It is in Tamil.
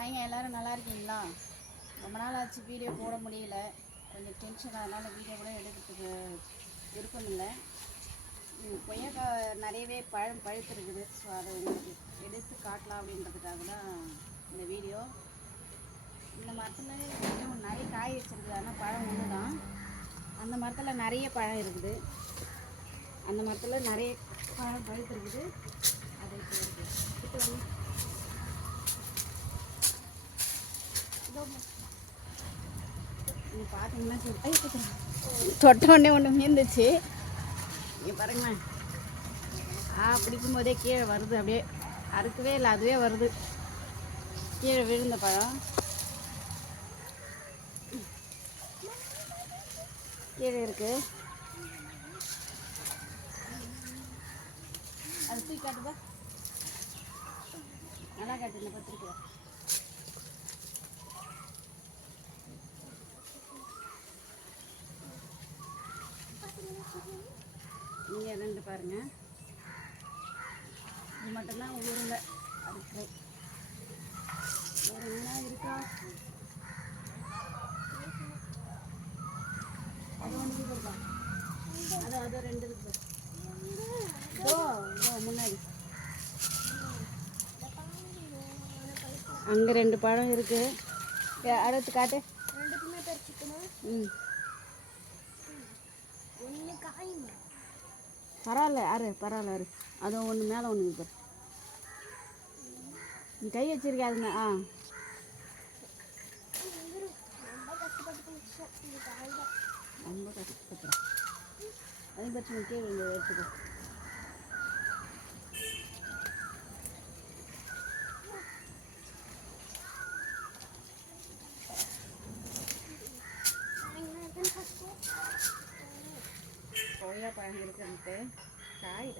ஹாய்ங்க, எல்லோரும் நல்லா இருக்கீங்களா? ரொம்ப நாள் ஆச்சு வீடியோ போட முடியல, கொஞ்சம் டென்ஷன். அதனால் வீடியோ கூட எடுக்கிறதுக்கு விருப்பம் இல்லை. கொய்யாக்காய் நிறையவே பழம் பழுத்துருக்குது. ஸோ அதை உங்களுக்கு எடுத்து காட்டலாம் அப்படின்றதுக்காக தான் இந்த வீடியோ. இந்த மரத்தில் கொஞ்சம் நிறைய காய் வச்சுருக்குது, ஆனால் பழம் ஒன்று தான். அந்த மரத்தில் நிறைய பழம் இருக்குது. அந்த மரத்தில் நிறைய பழம் பழுத்துருக்குது. அதை இப்போ பார்த்தீங்கன்னா தொட்ட உடனே ஒன்று மீந்துச்சு. இங்கே பாருங்களேன், பிடிக்கும் போதே கீழே வருது. அப்படியே அறுக்கவே இல்லை, அதுவே வருது. கீழே விழுந்த பழம் கீழே இருக்கு. அது தூக்கி காட்டுதா, நல்லா காட்டு. இந்த பத்திரிக்கை இங்கே ரெண்டு பாருங்க. இது மட்டும்தான் ஊரில் அதுக்கு வேறு என்ன இருக்கா? அது ஒன்று இருக்கா? அது ரெண்டு இருக்கு. இதோ முன்னாடி அங்கே ரெண்டு பழம் இருக்கு. அடுத்து காட்டு. பரவாயில்ல, பரவாயில்ல. அதுவும் ஒன்று மேலே ஒன்று இருக்கு. நீ கை வச்சிருக்காதுங்க. ரொம்ப கஷ்டப்படுறேன். அதையும் பற்றி கீழே எடுத்துக்கோ. கொய்யா பழம் இருக்குன்ட்டு காய்